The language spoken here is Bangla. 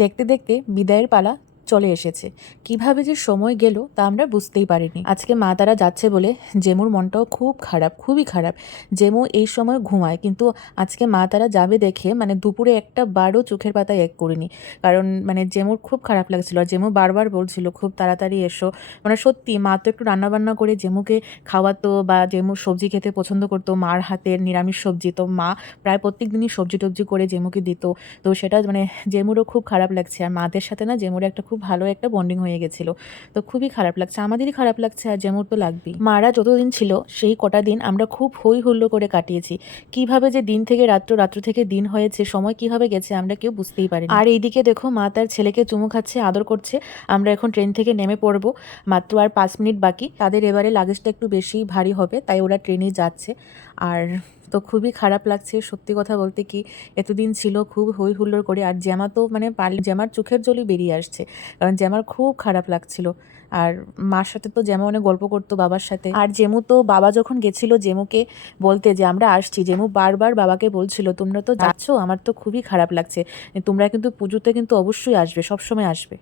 দেখতে দেখতে বিদায়ের পালা চলে এসেছে। কিভাবে যে সময় গেল তা আমরা বুঝতেই পারিনি। আজকে মা তারা যাচ্ছে বলে জেমুর মনটাও খুব খারাপ, খুবই খারাপ। জেমু এই সময় ঘুমায়, কিন্তু আজকে মা তারা যাবে দেখে দুপুরে একটা বারও চোখের পাতায় এক করিনি। কারণ জেমুর খুব খারাপ লাগছিল, আর জেমু বারবার বলছিল খুব তাড়াতাড়ি এসো। সত্যি মা তো একটু রান্নাবান্না করে জেমুকে খাওয়াতো, বা জেমু সবজি খেতে পছন্দ করতো, মার হাতের নিরামিষ সবজি। তো মা প্রায় প্রত্যেক দিনই সবজি টবজি করে জেমুকে দিত। তো সেটা জেমুরও খুব খারাপ লাগছে। আর মাদের সাথে না জেমুর একটা খুব ভালো একটা বন্ডিং হয়ে গেছিল। তো খুবই খারাপ লাগছে, আমাদেরই খারাপ লাগছে, আর জেমুর তো লাগবেই। মারা যতদিন ছিল সেই কটা দিন আমরা খুব হই হুল্লো করে কাটিয়েছি। কিভাবে যে দিন থেকে রাত্র, রাত্র থেকে দিন হয়েছে, সময় কিভাবে গেছে আমরা কেউ বুঝতেই পারিনি। আর এইদিকে দেখো মা তার ছেলেকে চুমু খাচ্ছে, আদর করছে। আমরা এখন ট্রেন থেকে নেমে পড়বো, মাত্র আর 5 মিনিট বাকি। তাদের এবারে লাগেজটা একটু বেশি ভারী হবে, তাই ওরা ট্রেনেই যাচ্ছে। আর তো খুবই খারাপ লাগছে, সত্যি কথা বলতে কি এতদিন ছিল খুব হই হুল্লোড় করে। আর জ্যামা তো জ্যামার চোখের জলই বেরিয়ে আসছে, কারণ জ্যামার খুব খারাপ লাগছিল। আর মার সাথে তো জ্যামা অনেক গল্প করতো বাবার সাথে। আর জেমু তো বাবা যখন গেছিল জেমুকে বলতে যে আমরা আসছি, জেমু বারবার বাবাকে বলছিল তোমরা তো যাচ্ছ, আমার তো খুবই খারাপ লাগছে, তোমরা কিন্তু পুজোতে কিন্তু অবশ্যই আসবে, সবসময় আসবে।